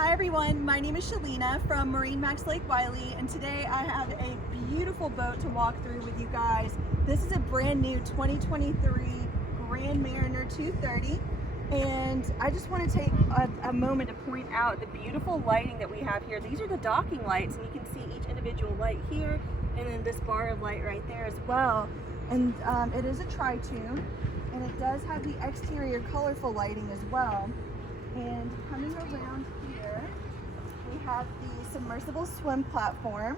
Hi everyone, my name is Shalina from MarineMax Lake Wylie, and today I have a beautiful boat to walk through with you guys. This is a brand new 2023 Grand Mariner 230, and I just want to take a moment to point out the beautiful lighting that we have here. These are the docking lights, and you can see each individual light here, and then this bar of light right there as well. And it is a tri-tune, and it does have the exterior colorful lighting as well. And coming around here, we have the submersible swim platform,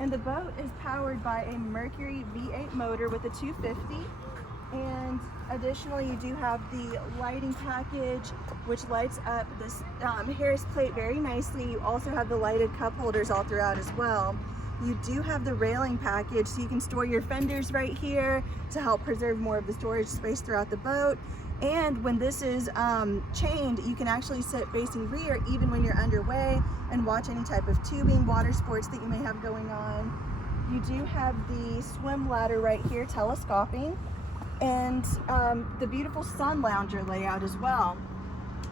and the boat is powered by a Mercury V8 motor with a 250. And additionally, you do have the lighting package, which lights up this Harris plate very nicely. You also have the lighted cup holders all throughout as well. You do have the railing package, so you can store your fenders right here to help preserve more of the storage space throughout the boat. And when this is chained, you can actually sit facing rear even when you're underway and watch any type of tubing, water sports that you may have going on. You do have the swim ladder right here, telescoping, and the beautiful sun lounger layout as well.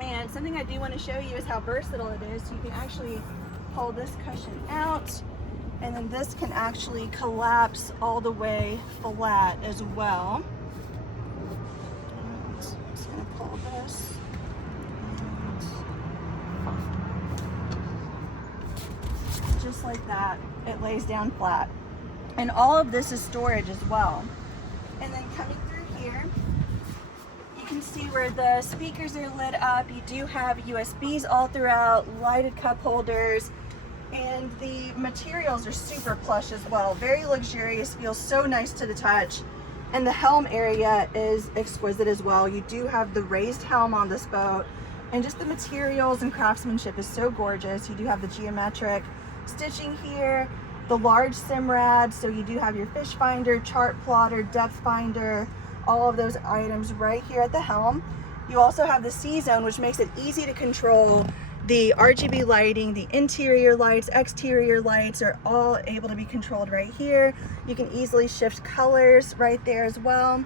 And something I do want to show you is how versatile it is. So you can actually pull this cushion out, and then this can actually collapse all the way flat as well. Pull this and just like that, it lays down flat, and all of this is storage as well. And then coming through here, you can see where the speakers are lit up. You do have USBs all throughout, lighted cup holders, and the materials are super plush as well, very luxurious, feels so nice to the touch. And the helm area is exquisite as well. You do have the raised helm on this boat, and just the materials and craftsmanship is so gorgeous. You do have the geometric stitching here, the large simrad, so you do have your fish finder, chart plotter, depth finder, all of those items right here at the helm. You also have the C-zone, which makes it easy to control. The RGB lighting, the interior lights, exterior lights are all able to be controlled right here. You can easily shift colors right there as well.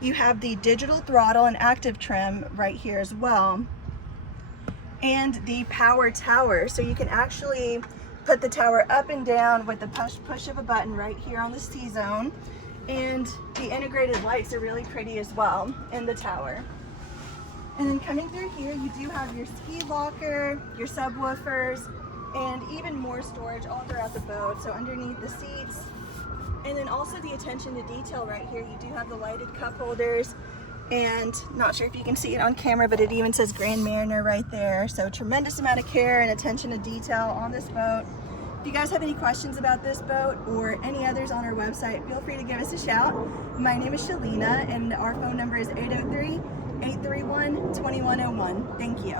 You have the digital throttle and active trim right here as well. And the power tower, so you can actually put the tower up and down with the push of a button right here on the C-zone. And the integrated lights are really pretty as well in the tower. And then coming through here, you do have your ski locker, your subwoofers, and even more storage all throughout the boat. So underneath the seats, and then also the attention to detail right here. You do have the lighted cup holders, and not sure if you can see it on camera, but it even says Grand Mariner right there. So tremendous amount of care and attention to detail on this boat. If you guys have any questions about this boat or any others on our website, feel free to give us a shout. My name is Shalina, and our phone number is 803-831-2101. Thank you.